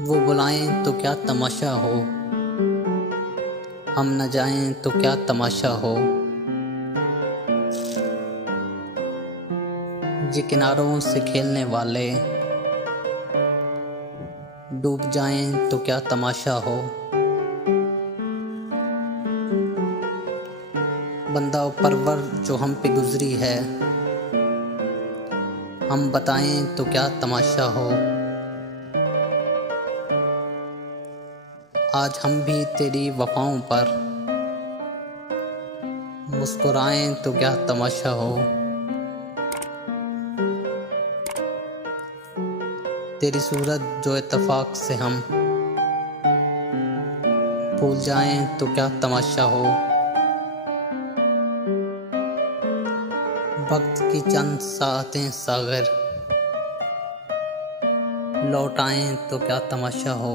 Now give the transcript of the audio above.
वो बुलाएं तो क्या तमाशा हो, हम न जाएं तो क्या तमाशा हो। ये किनारों से खेलने वाले डूब जाएं तो क्या तमाशा हो। बंदा परवर जो हम पे गुजरी है, हम बताएं तो क्या तमाशा हो। आज हम भी तेरी वफाओं पर मुस्कुराएं तो क्या तमाशा हो। तेरी सूरत जो इत्तेफाक से हम भूल जाएं तो क्या तमाशा हो। वक्त की चंद सातें सागर लौट आएं तो क्या तमाशा हो।